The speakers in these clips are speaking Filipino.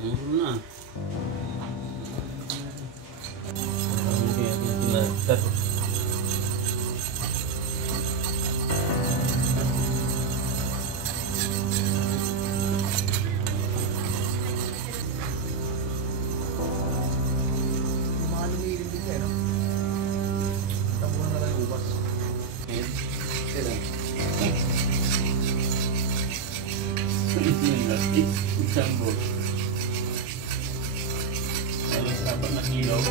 na. Satu. Campur. Kalau sahabat nak hilau.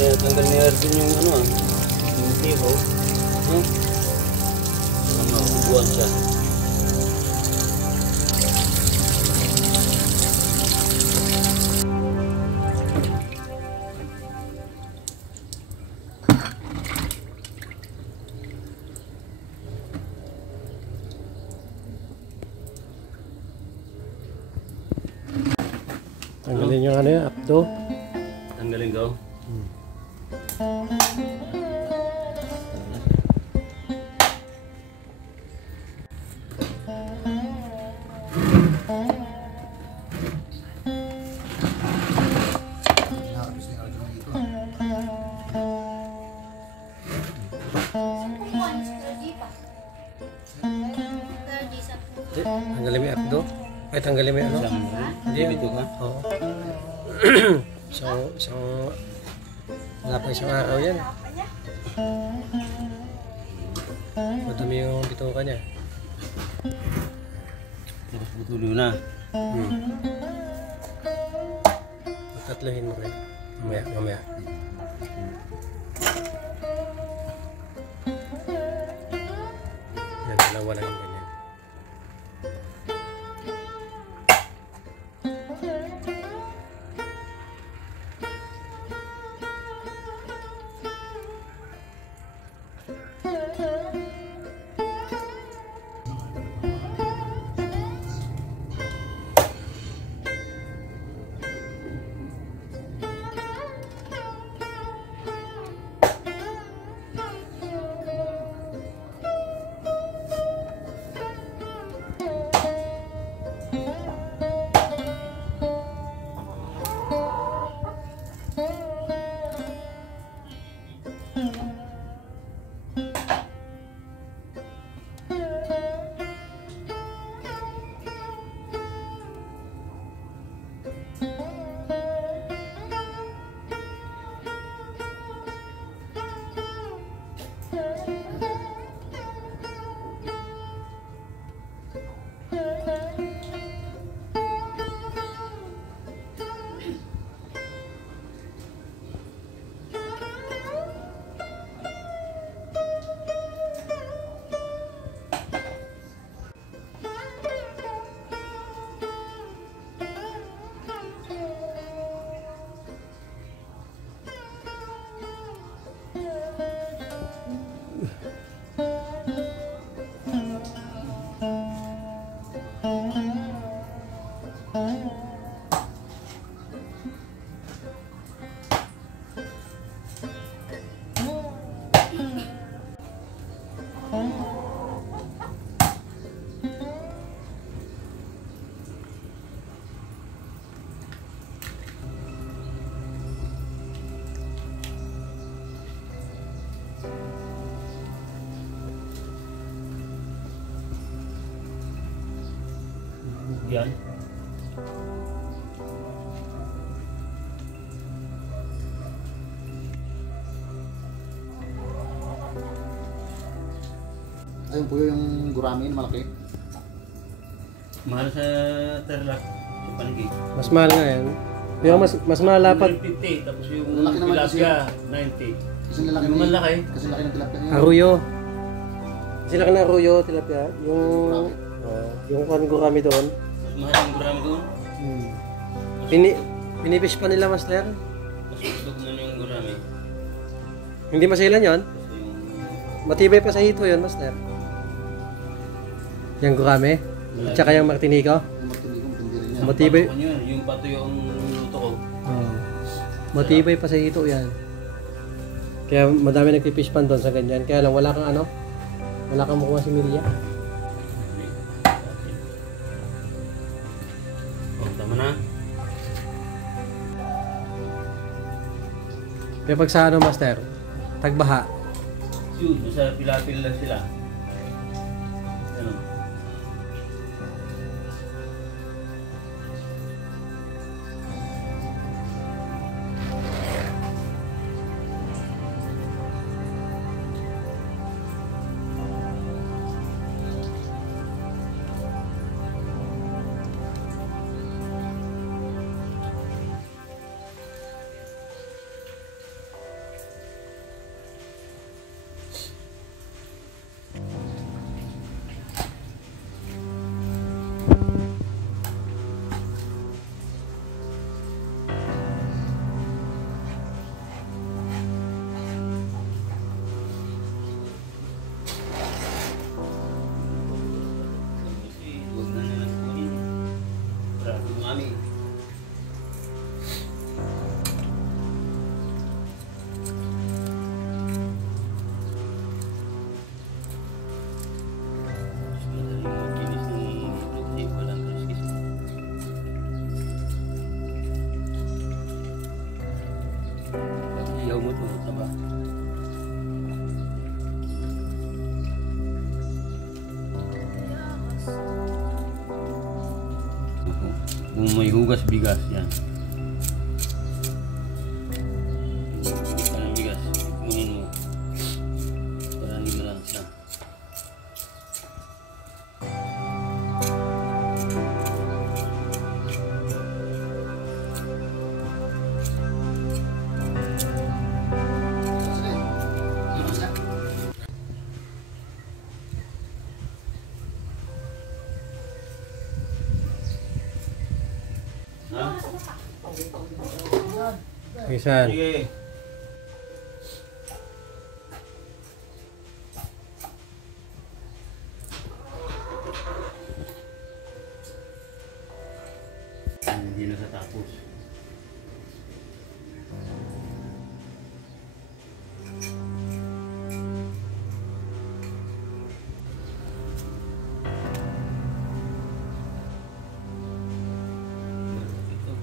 Kaya tanggal ni Erwin yung ano yung tibo. Saka mabubuan siya. Tanggalin yung ano yan, apdo. Tanggalin ko. Tanggalin mo yung apdo. Ay, tanggalin mo yung ano. Hindi ito ka? Oo. Wala pa isang araw yan. Madami yung bituka niya. Tapos butulo na. Tatlohin mo rin. Mamaya. Yan, dalawa lang ganyan. Yan. Ayun po yung gurami, malaki. Mahal sa Tarlac. Sa Panigay. Mas mahal nga yan. Pero mas mahal dapat 150. Tapos yung Lalaki naman kasi tilapia, 90. Kasi lalaki Yung malaki. Kasi laki ng tilapia niya. Arroyo. Sila ka na arroyo, tilapia. Yung gurami doon. Mas mahal ang gurami doon. Pinipish pa nila, master. Mas gusto ko yung gurami. Hindi maselan yon. Kasi yung... Matibay pa sa hito yun, master. Yung gurami. At saka yung martinico. Yung matindi ko, matindi rin yan. Matibay. Pato ko yun, yung pato yung luto ko. Matibay pa sa hito yan. Kaya madami nagpipish pan doon sa ganyan. Kaya lang wala kang ano. Wala kang makuha si Milia. Oh, tama na. Kaya pag sa ano, master, tagbaha. Yun, sa pilapil lang sila. Ano? Huwag na nalang kunin. Grabe mami. Iyaw mo ito, taba. Kung may hugas bigas, yan. Hugas ka ng bigas, kunin mo. Para hindi malansya. Ha? Isan. Sige. Hindi na tatapos. Ito.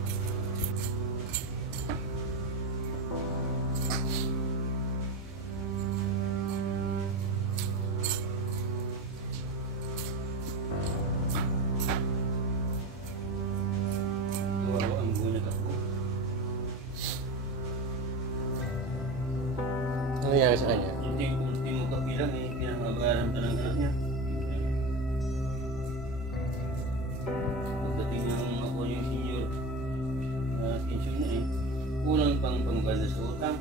Kawawa ang bunot ako. Ano nangyari sa kanya? Ultimo kapilang eh, pinangabayaran pa ng anak niya. Pagdating ng ako yung senior, pension na eh, kulang pang pangganda sa utang.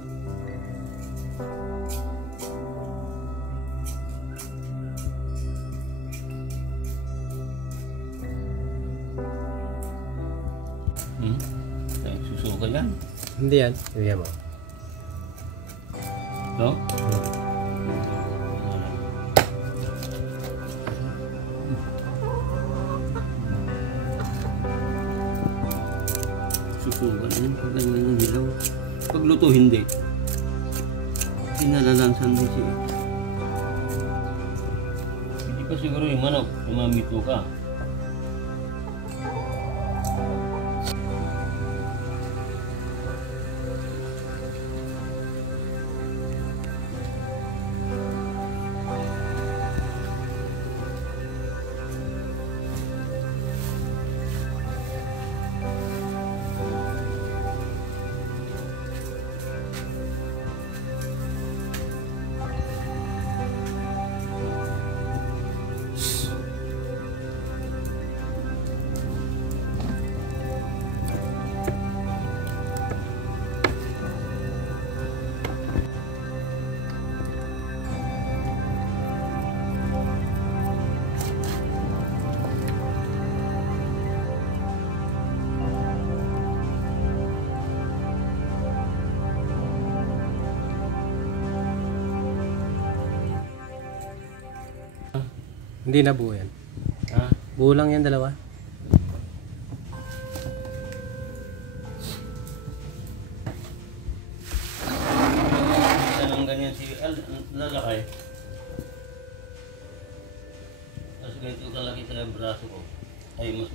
Kaya susuka yan. Hindi yan. Ibigyan mo. No? Susugan yan pag ganyan ang hilaw. Pag luto hindi. Sinalalansan din siya. Iba siguro yung manok, namamito ka. Hindi na buo yan. Ha? Buo lang yan, dalawa. Isa ng ganyan si lalakay. Tapos ganito kalaki sa braso ko. Ay, mas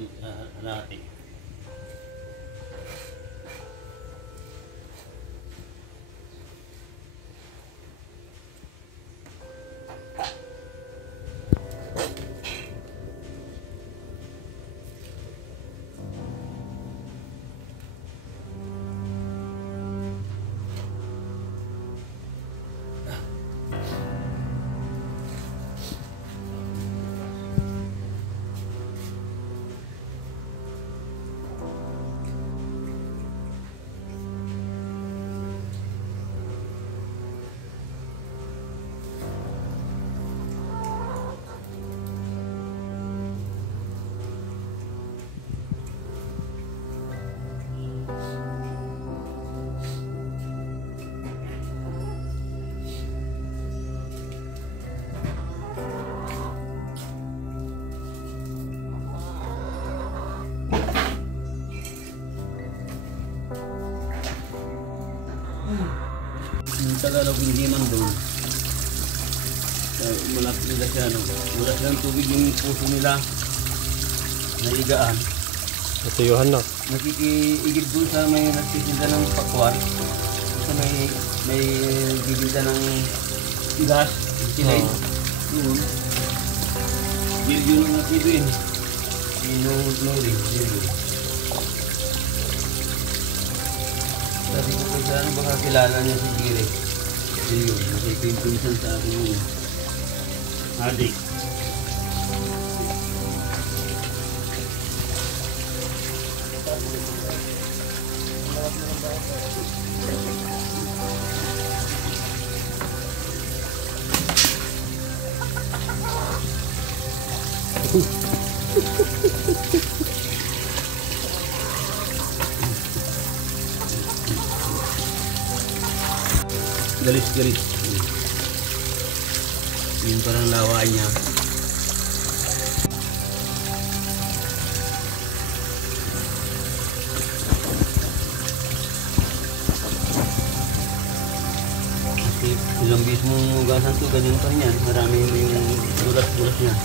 halati. Yung Tagalog hindi man doon. Malapit nila siya, no? Wala silang tubig yung puso nila. Naigaan. Natuyuhan na. Nakikiigib doon sa may nagtitinda ng pakwan. Sa may bibinda ng gas. Silay. Yun. Yun yung natibin. Sinunuri. Yun. Sabi ko kung saan baka kilala niya si Gire. Yun. Nakipinsan sa akin yun. Adik. Galis-galis. Yung parang lawaan niya. Kasi ilang bis mong hugasan to, ganyan pa rin yan. Marami yung bulas-bulas niya.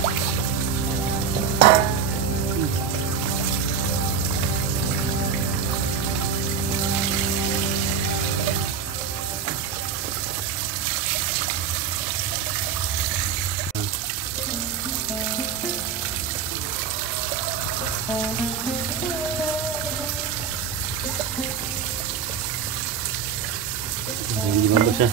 Hindi mabasa.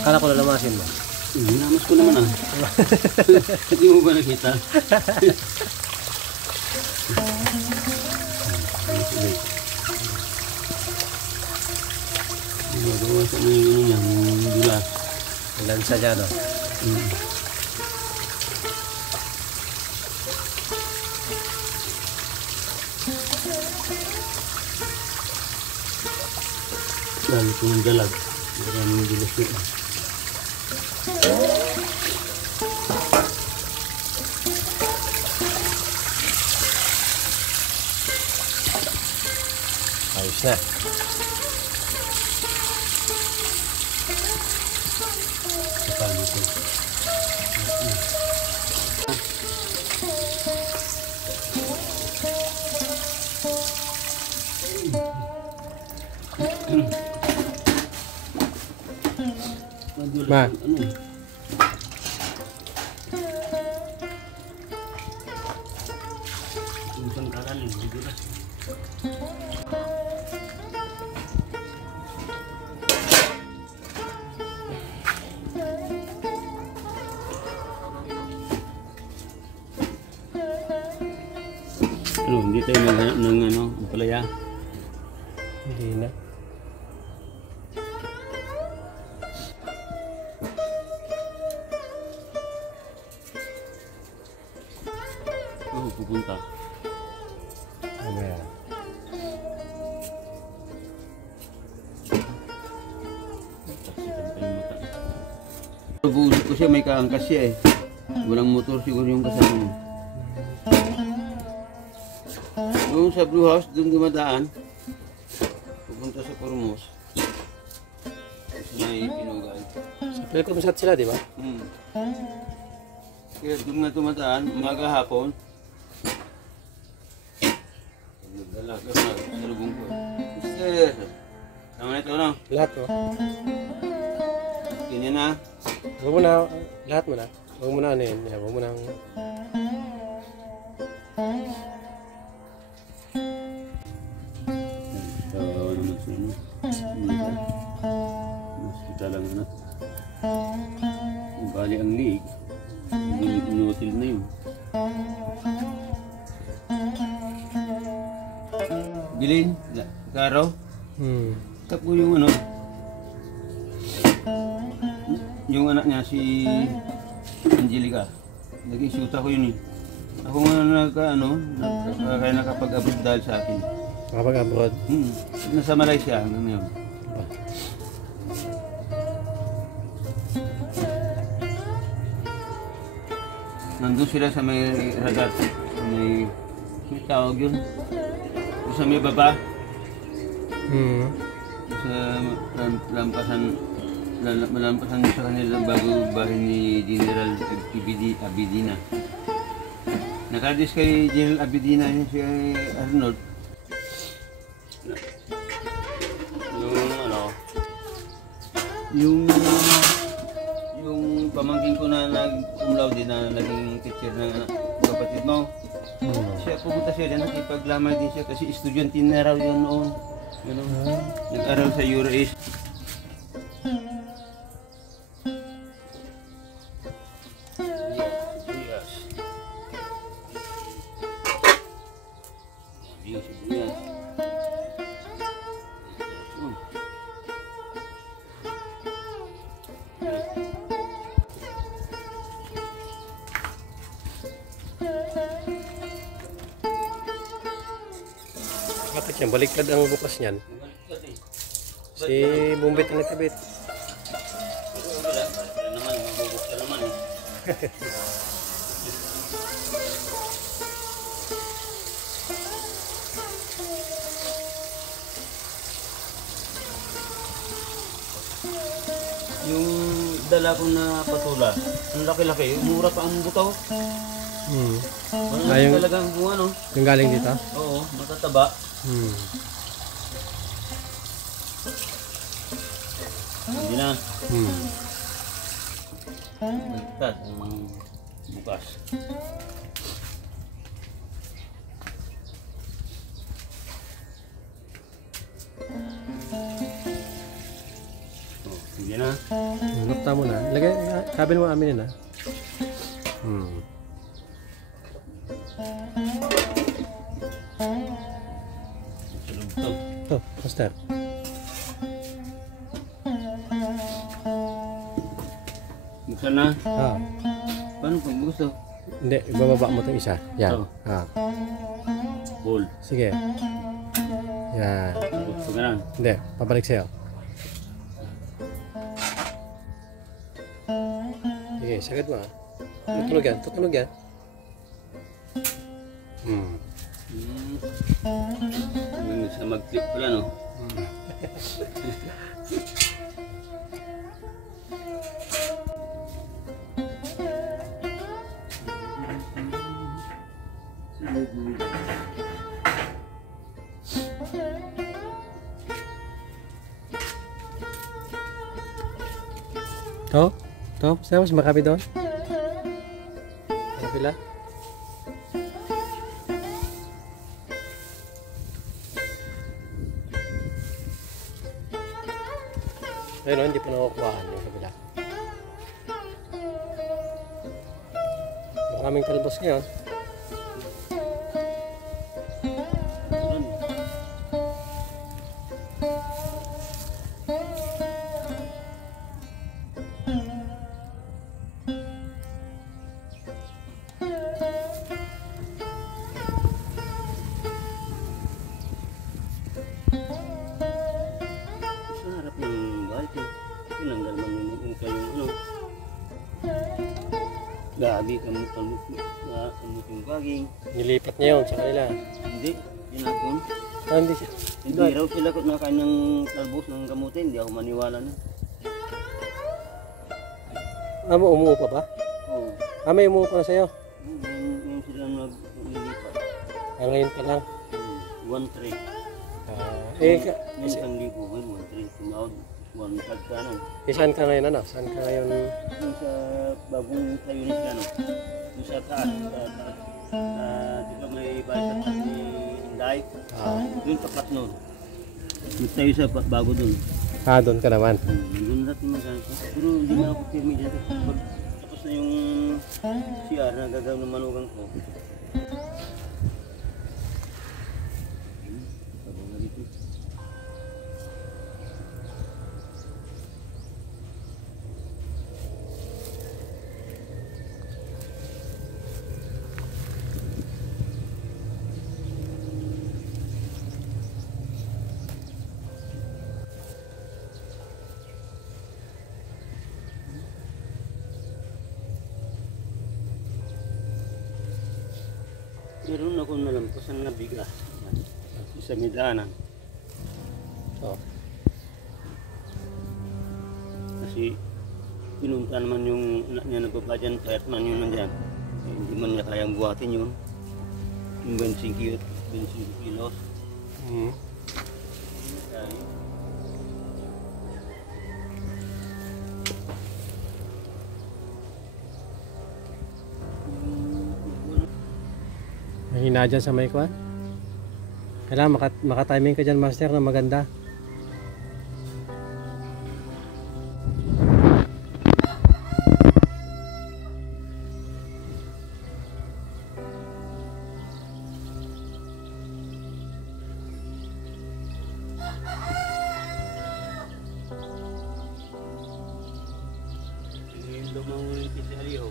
Kala ko lalamasin mo. Namas ko naman ah. Hindi mo ba nakita? Bawasan mo yung ano niya, yung dulas. Lansa dyan, no? Lalo itong dalag. Maraming bilis nito. Ayos na. Paano ito? Ma. Ano? Isang karaling, madulas. Ano, hindi tayo naghanap ng ano, palaya. Hindi na. Oo, pupunta. Mamaya. Taksikan pa yung mata. Bulit ko siya, may kaangkas siya eh. Walang motor siguro yung kasama mo. Yung sa Blue House, doon dumadaan. Pupunta sa Formos. Kasi may pinugaan. Sa Pilcomsat sila, di ba? Kaya doon nga dumadaan, umaga hapon. Nagdala ka na, salubong ko. Mister! Tama na ito, no? Lahat, oh. Ganyan na. Huwag mo na, lahat mo na. Huwag mo na ano yun. Huwag mo na. Oo, naman siya, no? Hindi ka. Hospital lang na. Bali ang liig. Inutil na yun. Bilin, Karo, tapo yung ano, yung anak niya si Angelica. Nag-shoot ako yun eh. Ako nga kaya nakapag-abot dahil sa akin. Makapag-abroad. Nasa Malaysia hanggang ngayon. Nandun sila sa may radar, sa may tawag yun. Sa may baba, sa malampasan sa kanila bago bahay ni General Abidina. Nakadis kay General Abidina yun si Arnold. Yung pamangkin ko na nag-umlaw din na naging teacher ng kapatid mo. Siya, pumunta siya dyan, nakipaglamay din siya kasi estudyante na raw yun noon. Nag-aral sa EuroAce. Bakit yan? Baliktad ang bukas niyan. Si Bumbit ang nagkabit. Wala naman, mabubuksan naman eh. Yung dala ko na patula, ang laki-laki, mura pa ang butaw. Ano talagang bunga, no? Yung galing dito? Oo, matataba. Hindi na. Baliktad ang bukas. Hindi na. Nukta mo na. Lagay, sabi mo aminin na. Oh, master. Buksan na. Paano pag gusto? Hindi, ibababa mo itong isa. Yan. Ball. Sige. Yan. Buksan ka na. Hindi, pabalik sa'yo. Sige, sagad mo ah. Tutunog yan, tutunog yan. Yung sa mag-clip pala, no? To, saan mas makapi doon? Kapila? Ayun, hindi pa nakukuhaan yung kabila. Maraming talbos ngayon. Gabi kamu yung baging. Nilipat niya yun sa kanila. Hindi, yun Hindi siya. Hindi raw sila kung nakain ng talbos ng kamutin, hindi ako maniwala na. Umuupa ba? Oo. May umuupa na sa'yo? Ngayon sila nag-lilipat. Ngayon ka lang? 1 tray. Ngayon isang libo, 1 tray. Tumawad, 1 tag ka na. Saan ka ngayon ano? Saan ka ngayon? Yung sa bagong sa unit ka, no? Yung sa taas, di ba may bahay sa taas ni Inday? Doon tapat nun. Tayo sa bago doon. Doon ka naman. Doon natin magkano. Pero hindi na ako pirmi dito. Tapos na yung CR na gagawin ng manugang ko. Meron akong nalampasan na bigas. Sa midaanan. Kasi pinunta naman yung anak niya na baba dyan, kahit man yun nandyan. Hindi man niya kayang buhatin yun. Yung 25 kilos. Mahina dyan sa may kwan. Kailangan makatiming ka dyan, master, na maganda. Yung lumangunin si Ariho.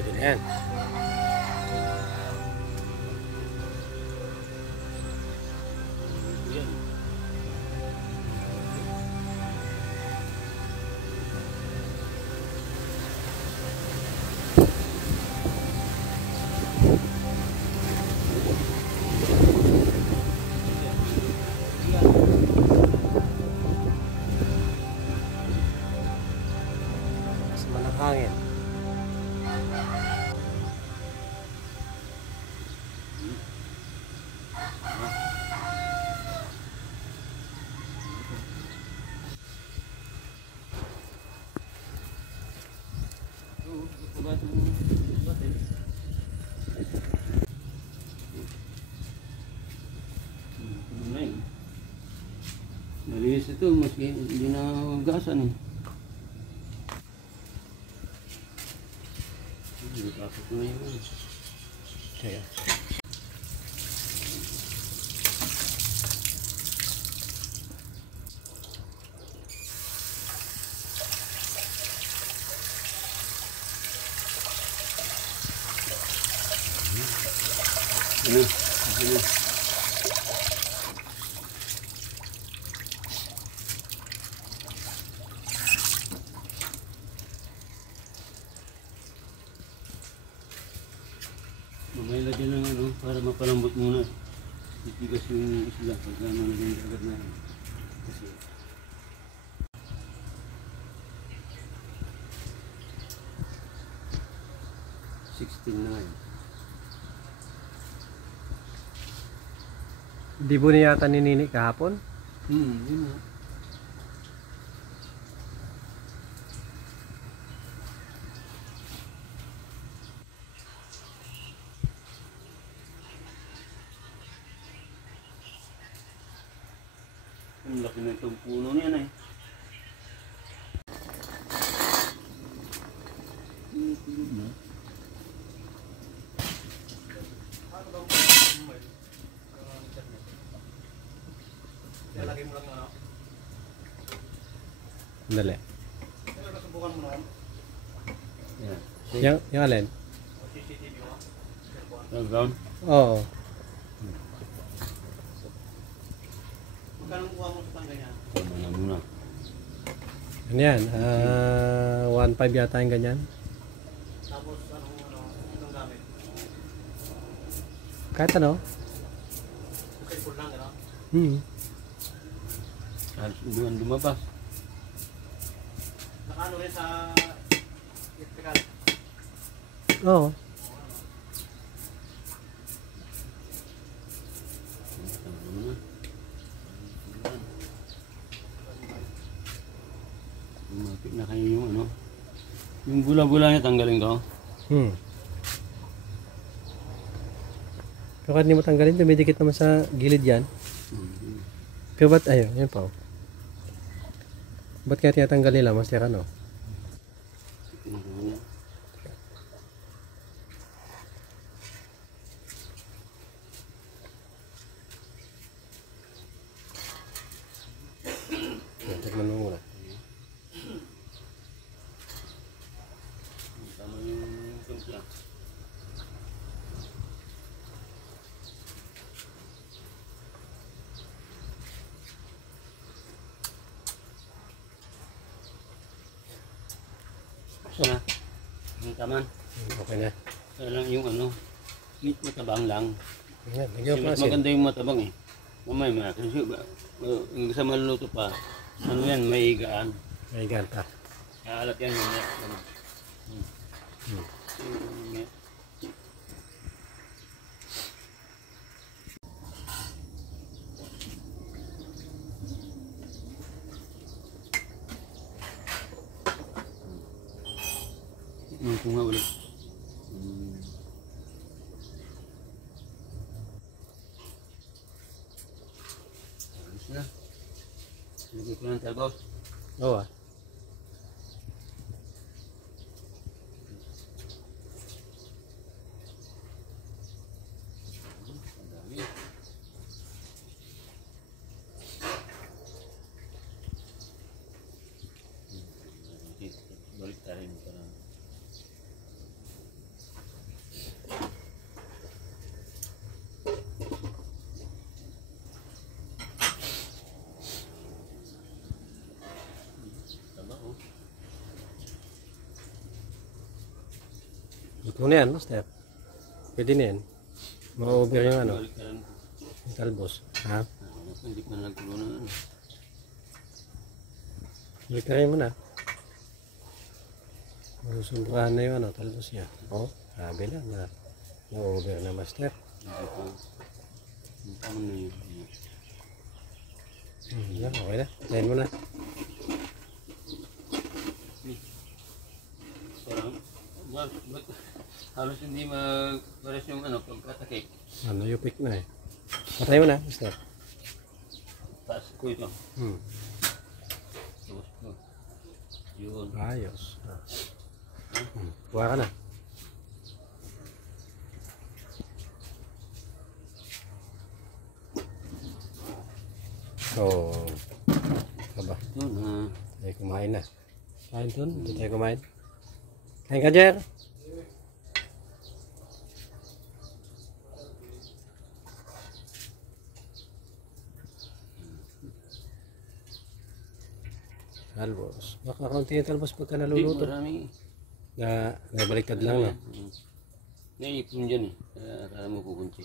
Pwede na yan. Mas manang hangin. Sabas ng batin. Malinis ito, maski hindi na gasan eh. Tapos ko na yun. Kaya. Ano? Ano? Mamaya lagyan ng ano, para mapalambot muna. Titigas yung isla pag ano naging agad na. Kasi Di po niya yata ni Nini kahapon? yun na. Ang laki na itong puno niyan eh. Dali. Yeah. Yung alin? Background? Oo. Tama na muna. Ano yan? 1.5 yata yung ganyan. Tapos anong gamit? Kahit ano? Cellphone lang, gano'n? Halos ubuan lumabas. Nakaano rin sa electrical. Oo. Tama na muna. Lumapit na kayo yung ano. Yung bula-bula niya tanggalin ko. Pero kahit hindi mo tanggalin, dumidikit naman sa gilid yan. Pero ba't, ayun, yun pa. Ba't kaya tinatanggal nila, Master, ano? Tignan mo muna. Tama yung tumpla. Na. Yung taman. Okay na. Kaya lang yung ano, meat matabang lang. Yan, Kasi nagyan pa mas kasi. maganda yung matabang eh. Mamaya kasi yung sa maluluto pa, ano yan, may igaan. May ganta. Kaalat yan yung net. Kung nga ulit. Ayos na. Lagay ko ng talbos. Oo ah. Ang dami. Balik tayo mo para. Tama oh. Ito na yan, Master. Pwede na yan. Ma-over yung ano, Balik tayo. yung talbos. Ha? Hindi pa nagkulo na ano. Balik mo na. Masusumbrahan na yung ano, talbos niya. Oo, sabi lang na na-over na, Master. Hindi pa. Tama na yun. Yan, okay na. Tayin mo na. Parang Halos hindi mapares yung ano, pagkatakip. Ano, yupik na eh. Patay mo na, mister. Taas ko ito. Hmm. Tapos ko. Yun. Ayos. Kuha ka na. So, aba, Yun ha. tayo kumain na. Kain dun, hindi tayo kumain. Kain ka, Jer. Talbos. Baka kaunti yung talbos pagka Hindi, naluluto. marami. Nabaliktad lang, no? Naipon dyan eh. Kaya akala mo kukunti.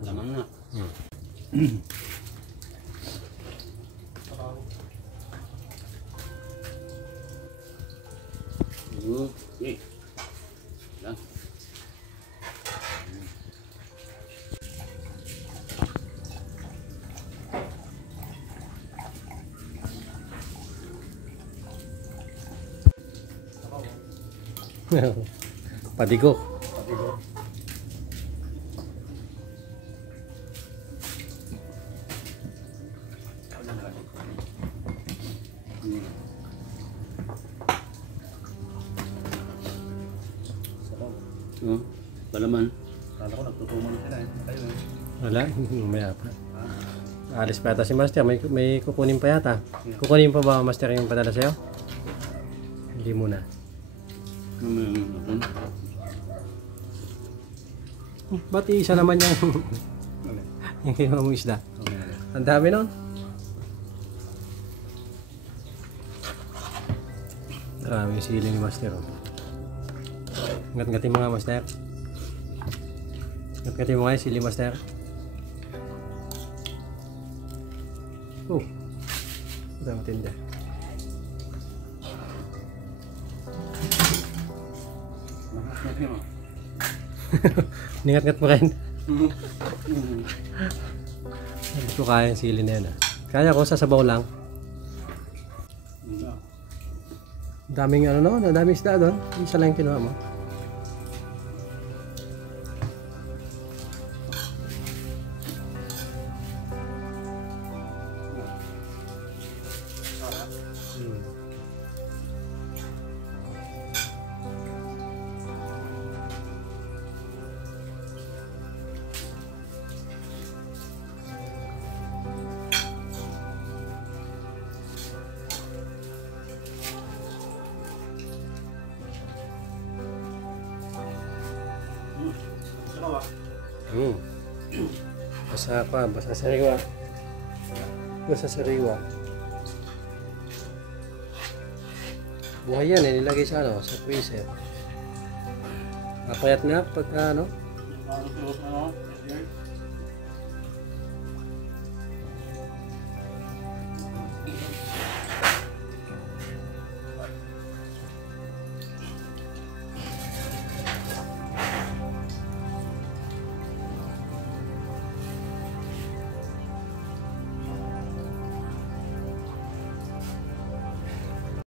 Tama na. Okay. Lang. Padigok. Palaman. Kala ko nagtutuman sila eh. Kayo eh. Wala, mamaya pa. Alis pa yata si Master, may kukunin pa yata. Kukunin pa ba Master yung padala sa'yo? Hindi muna. Ba't isa naman yung yung kinuha mong isda? Ang dami nun. Marami yung sili ni Master. Ngat-ngatin mo nga, Master. Ngat-ngatin mo nga yung sili, Master. Oh, ito matindi. Ningat-ngat mo rin. Hindi ko kaya yung sili na yan. Kaya ko sasabaw lang. Daming ano no, daming isda doon. Isa lang yung kinuha mo. Basa pa, basa sariwa. Basa sariwa. Buhay yan eh, nilagay sa ano, sa freezer. Papayat nga pagka ano. Ano,